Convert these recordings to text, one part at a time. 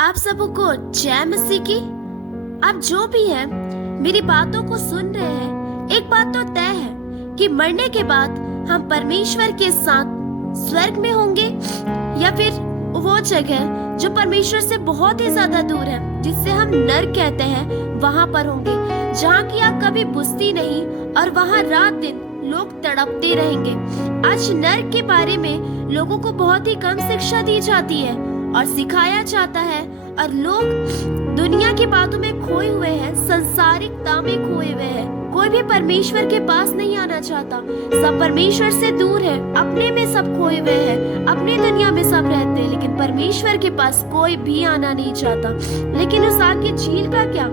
आप सबको जय मसीह की। आप जो भी हैं मेरी बातों को सुन रहे हैं, एक बात तो तय है कि मरने के बाद हम परमेश्वर के साथ स्वर्ग में होंगे या फिर वो जगह जो परमेश्वर से बहुत ही ज्यादा दूर है, जिससे हम नर्क कहते हैं, वहां पर होंगे, जहाँ की आग कभी बुझती नहीं और वहां रात दिन लोग तड़पते रहेंगे। आज नर्क के बारे में लोगों को बहुत ही कम शिक्षा दी जाती है और सिखाया जाता है, और लोग दुनिया की बातों में खोए हुए हैं, संसारिकता में खोए हुए हैं। कोई भी परमेश्वर के पास नहीं आना चाहता, सब परमेश्वर से दूर है, अपने में सब खोए हुए हैं, अपनी दुनिया में सब रहते हैं, लेकिन परमेश्वर के पास कोई भी आना नहीं चाहता। लेकिन उस आग की झील का क्या,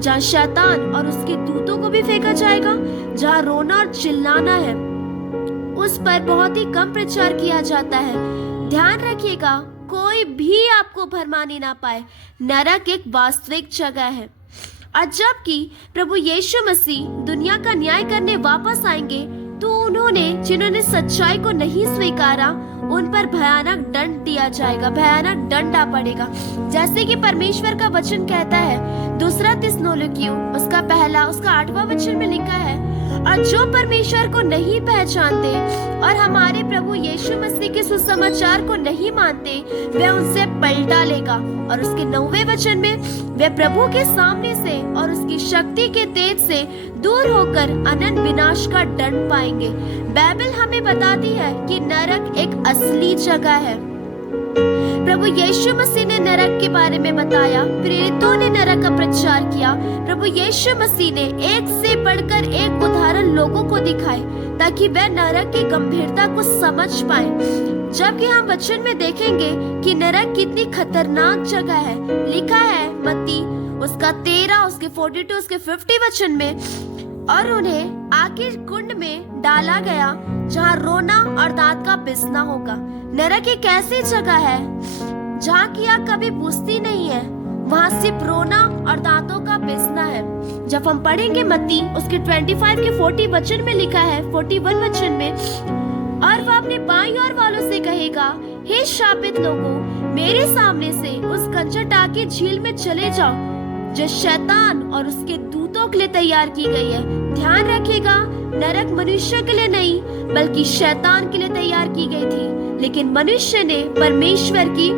जहाँ शैतान और उसके दूतों को भी फेंका जाएगा, जहाँ रोना और चिल्लाना है, उस पर बहुत ही कम प्रचार किया जाता है। ध्यान रखिएगा, कोई भी आपको भरमाने ना पाए। नरक एक वास्तविक जगह है, और जबकि प्रभु यीशु मसीह दुनिया का न्याय करने वापस आएंगे, तो जिन्होंने सच्चाई को नहीं स्वीकारा, उन पर भयानक दंड दिया जाएगा, भयानक दंड पड़ेगा। जैसे कि परमेश्वर का वचन कहता है, दूसरा थिस्सलुनीकियों उसका 8वां वचन में लिखा है, और जो परमेश्वर को नहीं पहचानते और हमारे प्रभु यीशु मसीह के सुसमाचार को नहीं मानते, वह उनसे पलटा लेगा, और उसके 9वें वचन में वे प्रभु के सामने से और उसकी शक्ति के तेज से दूर होकर अनंत विनाश का दंड पाएंगे। बाइबल हमें बताती है कि नरक एक असली जगह है। प्रभु यीशु मसीह ने नरक के बारे में बताया, प्रेरितों ने नरक का प्रचार किया। प्रभु यीशु मसीह ने एक से बढ़कर एक उदाहरण लोगों को दिखाए, ताकि वह नरक की गंभीरता को समझ पाए। जबकि हम वचन में देखेंगे कि नरक कितनी खतरनाक जगह है। लिखा है मत्ती उसका 13, उसके 42, उसके 50 वचन में, और उन्हें आग के कुंड में डाला गया, जहाँ रोना और दांत का पिसना होगा। नरक एक ऐसी जगह है जहाँ की आग कभी बुझती नहीं है, वहाँ सिर्फ रोना और दांतों का पिसना है। जब हम पढ़ेंगे मत्ती उसके 25 के 40 वचन में लिखा है, 41 वचन में, और वह अपने बाईं ओर वालों से कहेगा, हे शापित लोगों, मेरे सामने से उस कंचटा की झील में चले जाओ, जो शैतान और उसके दूतों के लिए तैयार की गई है। ध्यान रखिएगा, नरक मनुष्य के लिए नहीं बल्कि शैतान के लिए तैयार की गई थी, लेकिन मनुष्य ने परमेश्वर की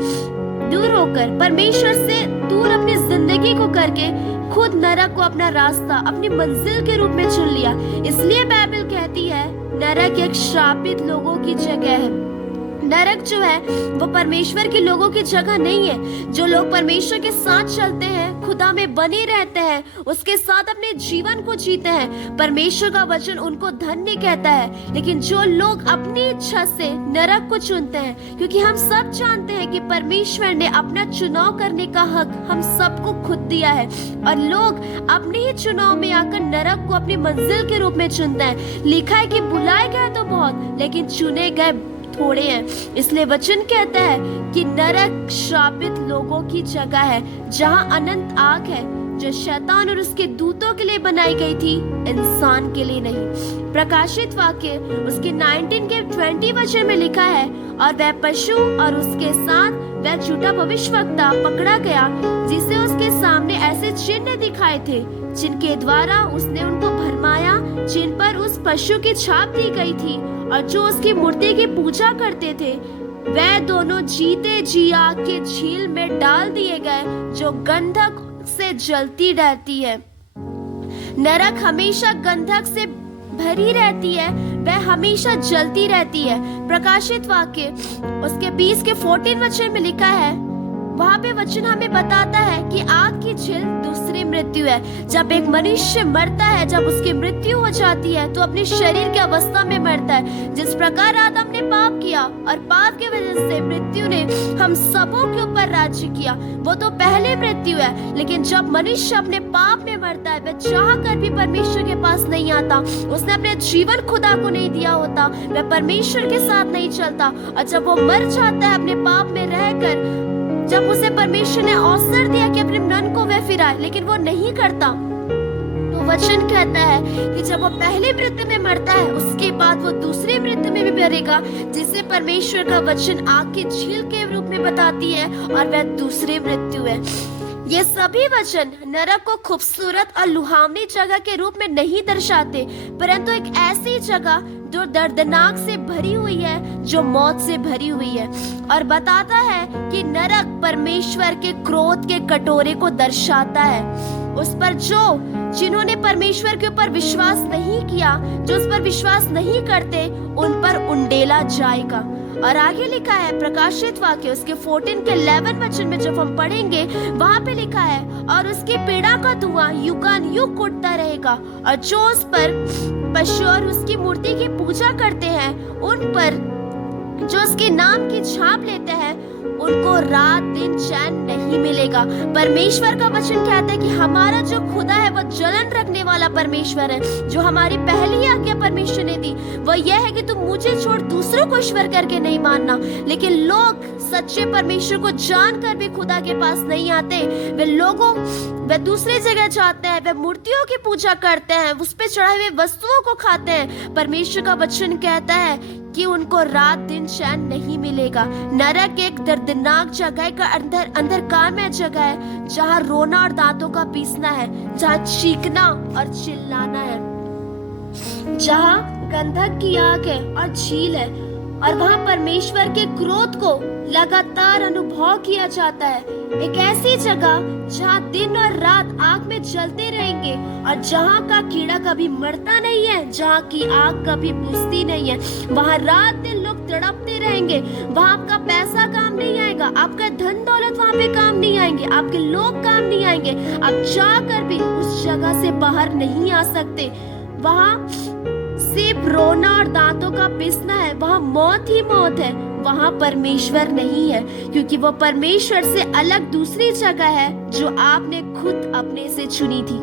दूर होकर, परमेश्वर से दूर अपनी जिंदगी को करके खुद नरक को अपना रास्ता, अपनी मंजिल के रूप में चुन लिया। इसलिए बाइबल कहती है नरक एक श्रापित लोगों की जगह है। नरक जो है वो परमेश्वर के लोगों की जगह नहीं है। जो लोग परमेश्वर के साथ चलते हैं, खुदा में बने रहते हैं, उसके साथ अपने जीवन को जीते हैं, परमेश्वर का वचन उनको धन्य कहता है। लेकिन जो लोग अपनी इच्छा से नरक को चुनते हैं, क्योंकि हम सब जानते हैं कि परमेश्वर ने अपना चुनाव करने का हक हम सबको खुद दिया है, और लोग अपने ही चुनाव में आकर नरक को अपनी मंजिल के रूप में चुनते हैं। लिखा है कि बुलाए गए तो बहुत, लेकिन चुने गए थोड़े हैं। इसलिए वचन कहता है कि नरक श्रापित लोगों की जगह है, जहां अनंत आग है, जो शैतान और उसके दूतों के लिए बनाई गई थी, इंसान के लिए नहीं। प्रकाशित वाक्य उसके 19 के 20 वचन में लिखा है, और वह पशु और उसके साथ वह झूठा भविष्यवक्ता पकड़ा गया, जिसे उसके सामने ऐसे चिन्ह दिखाए थे, जिनके द्वारा उसने उनको भरमाया, जिन पर उस पशु की छाप दी गई थी, और जो उसकी मूर्ति की पूजा करते थे, वह दोनों जीते जी आग के झील में डाल दिए गए, जो गंधक से जलती रहती है। नरक हमेशा गंधक से भरी रहती है, वह हमेशा जलती रहती है। प्रकाशित वाक्य उसके 20 के 14 वचन में लिखा है, वहाँ पे वचन हमें बताता है कि आग की झील दूसरी मृत्यु है। जब एक मनुष्य मरता है, जब उसकी मृत्यु हो जाती है, तो अपने शरीर की अवस्था में मरता है। जिस प्रकार आदम ने पाप किया और पाप की वजह से मृत्यु ने हम सबों के ऊपर राज्य किया, वो तो पहले मृत्यु है। लेकिन जब मनुष्य अपने पाप में मरता है, वह चाह कर भी परमेश्वर के पास नहीं आता, उसने अपने जीवन खुदा को नहीं दिया होता, वह परमेश्वर के साथ नहीं चलता, और जब वो मर जाता है अपने पाप में रहकर, जब उसे परमेश्वर ने अवसर दिया कि अपने मन को वह फिराए, लेकिन वो नहीं करता, तो वचन कहता है कि जब वो पहली मृत्यु में मरता है उसके बाद वो दूसरी मृत्यु में भी मरेगा, जिसे परमेश्वर का वचन आग की झील के रूप में बताती है, और वह दूसरी मृत्यु है। ये सभी वचन नरक को खूबसूरत और लुभावनी जगह के रूप में नहीं दर्शाते, परंतु एक ऐसी जगह जो दर्दनाक से भरी हुई है, जो मौत से भरी हुई है, और बताता है कि नरक परमेश्वर के क्रोध के कटोरे को दर्शाता है। उस पर जिन्होंने परमेश्वर के ऊपर विश्वास नहीं किया, जो उस पर विश्वास नहीं करते, उन पर उंडेला जाएगा। और आगे लिखा है प्रकाशित वाक्य उसके 14 के 11 वचन में जब हम पढ़ेंगे, वहां पे लिखा है, और उसकी पीड़ा का धुआं युगानुयुग उठता रहेगा, और जो उस पर पशु और उसकी मूर्ति की पूजा करते हैं, उन पर जो उसके नाम की छाप लेते हैं, उनको रात दिन चैन नहीं मिलेगा। परमेश्वर का वचन कहता है कि हमारा जो खुदा है वो जलन रखने वाला परमेश्वर है। जो हमारी पहली आज्ञा परमेश्वर ने दी वो यह है कि तुम मुझे छोड़ दूसरों को ईश्वर करके नहीं मानना। लेकिन लोग सच्चे परमेश्वर को जानकर भी खुदा के पास नहीं आते। वे दूसरी जगह जाते हैं, वे मूर्तियों की पूजा करते हैं, उस पर चढ़ाए हुए वस्तुओं को खाते हैं। परमेश्वर का वचन कहता है कि उनको रात दिन चैन नहीं मिलेगा। नरक एक दर्दनाक जगह का अंधकार में जगह है, जहाँ रोना और दांतों का पीसना है, जहाँ चीखना और चिल्लाना है, जहाँ गंधक की आग है और झील है, और वहाँ परमेश्वर के क्रोध को लगातार अनुभव किया जाता है। एक ऐसी जगह जहाँ दिन और रात आग में जलते रहेंगे, और जहाँ का कीड़ा कभी मरता नहीं है, जहाँ की आग कभी बुझती नहीं है। वहाँ रात दिन लोग तड़पते रहेंगे। वहाँ आपका पैसा काम नहीं आएगा, आपका धन दौलत वहाँ पे काम नहीं आएंगे, आपके लोग काम नहीं आएंगे। आप जाकर भी उस जगह से बाहर नहीं आ सकते। वहाँ सिर्फ रोना और दांतों का पिसना है। वहाँ मौत ही मौत है। वहाँ परमेश्वर नहीं है, क्योंकि वो परमेश्वर से अलग दूसरी जगह है जो आपने खुद अपने से चुनी थी।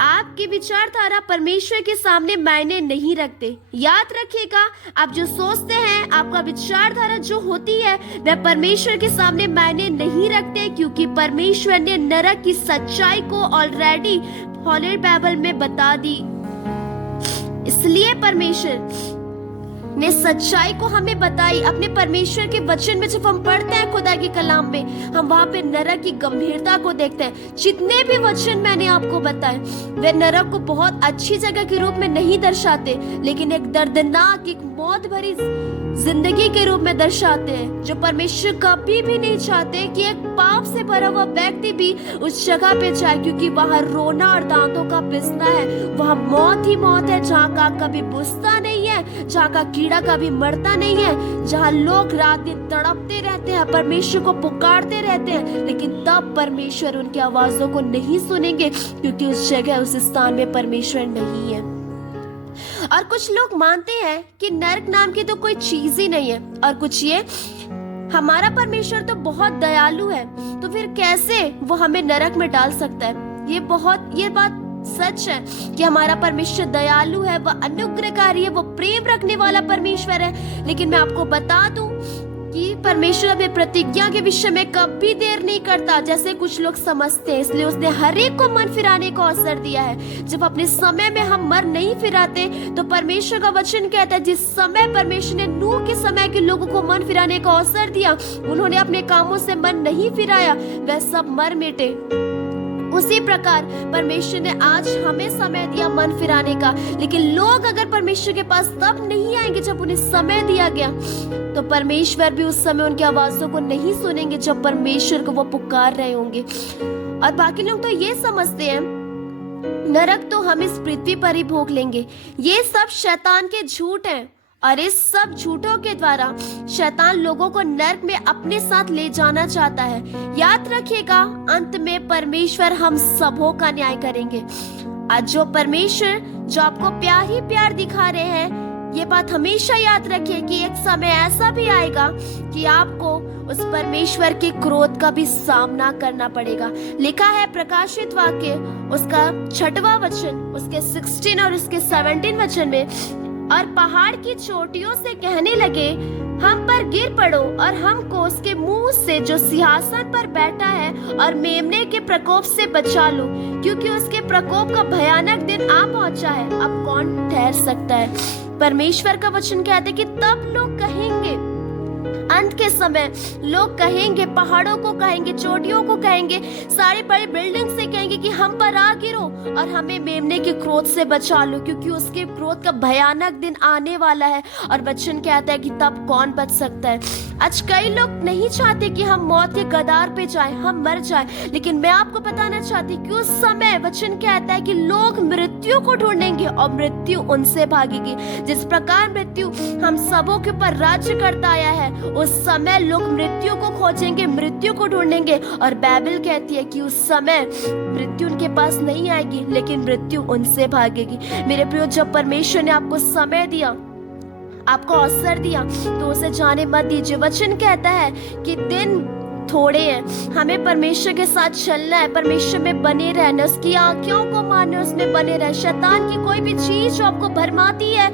आपकी विचारधारा परमेश्वर के सामने मायने नहीं रखते। याद रखिएगा, आप जो सोचते हैं, आपका विचारधारा जो होती है, वह परमेश्वर के सामने मायने नहीं रखते, क्योंकि परमेश्वर ने नरक की सच्चाई को ऑलरेडी हॉलिड बाइबल में बता दी। इसलिए परमेश्वर ने सच्चाई को हमें बताई। अपने परमेश्वर के वचन में जब हम पढ़ते हैं खुदा के कलाम में, हम वहाँ पे नरक की गंभीरता को देखते हैं। जितने भी वचन मैंने आपको बताए, वे नरक को बहुत अच्छी जगह के रूप में नहीं दर्शाते, लेकिन एक दर्दनाक, एक मौत भरी जिंदगी के रूप में दर्शाते हैं, जो परमेश्वर कभी भी नहीं चाहते कि एक पाप से भरा हुआ व्यक्ति भी उस जगह पे जाए, क्योंकि वहाँ रोना और दांतों का पिसना है। वहाँ मौत ही मौत है, जहाँ का कभी बुझता नहीं है, जहाँ का कीड़ा कभी मरता नहीं है, जहाँ लोग रात दिन तड़पते रहते हैं, परमेश्वर को पुकारते रहते हैं, लेकिन तब परमेश्वर उनकी आवाजों को नहीं सुनेंगे, क्योंकि उस जगह, उस स्थान में परमेश्वर नहीं है। और कुछ लोग मानते हैं कि नरक नाम की तो कोई चीज ही नहीं है, और कुछ ये हमारा परमेश्वर तो बहुत दयालु है, तो फिर कैसे वो हमें नरक में डाल सकता है। ये बात सच है कि हमारा परमेश्वर दयालु है, वह अनुग्रहकारी है, वो प्रेम रखने वाला परमेश्वर है। लेकिन मैं आपको बता दूं कि परमेश्वर अपने प्रतिज्ञा के विषय में कभी देर नहीं करता, जैसे कुछ लोग समझते हैं। इसलिए उसने हर एक को मन फिराने का अवसर दिया है। जब अपने समय में हम मन नहीं फिराते, तो परमेश्वर का वचन कहता है, जिस समय परमेश्वर ने नूह के समय के लोगों को मन फिराने का अवसर दिया, उन्होंने अपने कामों से मन नहीं फिराया, वह सब मर मिटे। उसी प्रकार परमेश्वर ने आज हमें समय दिया मन फिराने का, लेकिन लोग अगर परमेश्वर के पास तब नहीं आएंगे जब उन्हें समय दिया गया, तो परमेश्वर भी उस समय उनकी आवाजों को नहीं सुनेंगे जब परमेश्वर को वो पुकार रहे होंगे। और बाकी लोग तो ये समझते हैं नरक तो हम इस पृथ्वी पर ही भोग लेंगे। ये सब शैतान के झूठ हैं, और इस सब झूठों के द्वारा शैतान लोगों को नरक में अपने साथ ले जाना चाहता है। याद रखिएगा, अंत में परमेश्वर हम सबों का न्याय करेंगे। आज जो परमेश्वर जो आपको प्यार ही प्यार दिखा रहे हैं, ये बात हमेशा याद रखिए कि एक समय ऐसा भी आएगा कि आपको उस परमेश्वर के क्रोध का भी सामना करना पड़ेगा। लिखा है प्रकाशित वाक्य उसका 6वां वचन, उसके 16 और उसके 17 वचन में, और पहाड़ की चोटियों से कहने लगे, हम पर गिर पड़ो और हमको उसके मुंह से जो सिंहासन पर बैठा है और मेमने के प्रकोप से बचा लो, क्योंकि उसके प्रकोप का भयानक दिन आ पहुंचा है। अब कौन ठहर सकता है? परमेश्वर का वचन कहते कि तब लोग कहेंगे, अंत के समय लोग कहेंगे, पहाड़ों को कहेंगे, चोटियों को कहेंगे, सारी बड़ी बिल्डिंग से कहेंगे कि हम पर आ गिरो और हमें मेमने के क्रोध से बचा लो, क्योंकि उसके क्रोध का भयानक दिन आने वाला है। और वचन कहता है कि तब कौन बच सकता है? आज कई लोग नहीं चाहते कि हम मौत के कगार पे जाएं, हम मर जाएं, लेकिन मैं आपको बताना चाहती कि उस समय वचन कहता है कि लोग मृत्यु को ढूंढेंगे और मृत्यु उनसे भागेगी। जिस प्रकार मृत्यु हम सबों के ऊपर राज्य करता आया है, उस समय लोग मृत्यु को खोजेंगे, मृत्यु को ढूंढेंगे। और बाइबल कहती है कि उस समय मृत्यु उनके पास नहीं आएगी, लेकिन मृत्यु उनसे भागेगी। मेरे प्रियो, जब परमेश्वर ने आपको समय दिया, आपको अवसर दिया, तो उसे जाने मत दीजिए। वचन कहता है कि दिन थोड़े हैं, हमें परमेश्वर के साथ चलना है, परमेश्वर में बने रहना, उसकी आज्ञाओं को मानना, उसमें बने रहना। शैतान की कोई भी चीज जो आपको भरमाती है,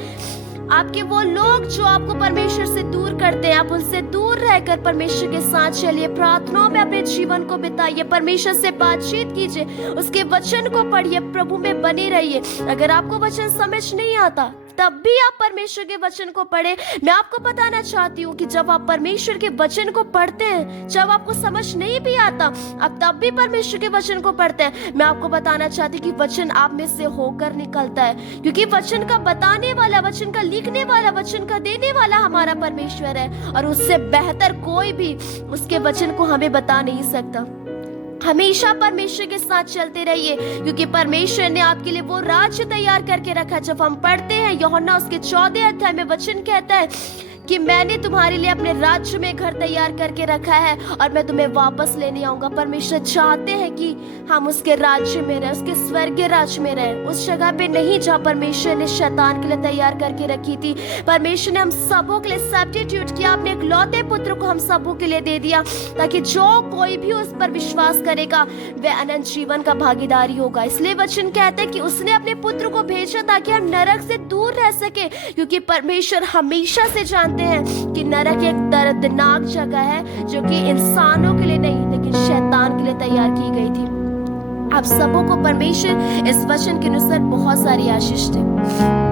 आपके वो लोग जो आपको परमेश्वर से दूर करते हैं, आप उनसे दूर रहकर परमेश्वर के साथ चलिए, प्रार्थनाओं में अपने जीवन को बिताइए, परमेश्वर से बातचीत कीजिए, उसके वचन को पढ़िए, प्रभु में बने रहिए। अगर आपको वचन समझ नहीं आता, तब भी आप परमेश्वर के वचन को पढ़े। मैं आपको बताना चाहती हूँ कि जब आप परमेश्वर के वचन को पढ़ते हैं, जब आपको समझ नहीं भी आता, आप तब भी परमेश्वर के वचन को पढ़ते हैं, मैं आपको बताना चाहती हूँ कि वचन आप में से होकर निकलता है, क्योंकि वचन का बताने वाला, वचन का लिखने वाला, वचन का देने वाला हमारा परमेश्वर है, और उससे बेहतर कोई भी उसके वचन को हमें बता नहीं सकता। हमेशा परमेश्वर के साथ चलते रहिए, क्योंकि परमेश्वर ने आपके लिए वो राज्य तैयार करके रखा है। जब हम पढ़ते हैं यूहन्ना उसके 14 अध्याय में, वचन कहता है कि मैंने तुम्हारे लिए अपने राज्य में घर तैयार करके रखा है और मैं तुम्हें वापस लेने आऊंगा। परमेश्वर चाहते हैं कि हम उसके राज्य में रहें, उसके स्वर्गीय राज्य में रहें, उस जगह पे नहीं जहाँ परमेश्वर ने शैतान के लिए तैयार करके रखी थी। परमेश्वर ने हम सबों के लिए सब्स्टिट्यूट किया, अपने इकलौते पुत्र को हम सबों के लिए दे दिया, ताकि जो कोई भी उस पर विश्वास करेगा वह अनंत जीवन का भागीदारी होगा। इसलिए वचन कहते हैं कि उसने अपने पुत्र को भेजा ताकि हम नरक से दूर रह सके, क्योंकि परमेश्वर हमेशा से जानते हैं कि नरक एक दर्दनाक जगह है जो कि इंसानों के लिए नहीं, लेकिन शैतान के लिए तैयार की गई थी। आप सबों को परमेश्वर इस वचन के अनुसार बहुत सारी आशीष दे।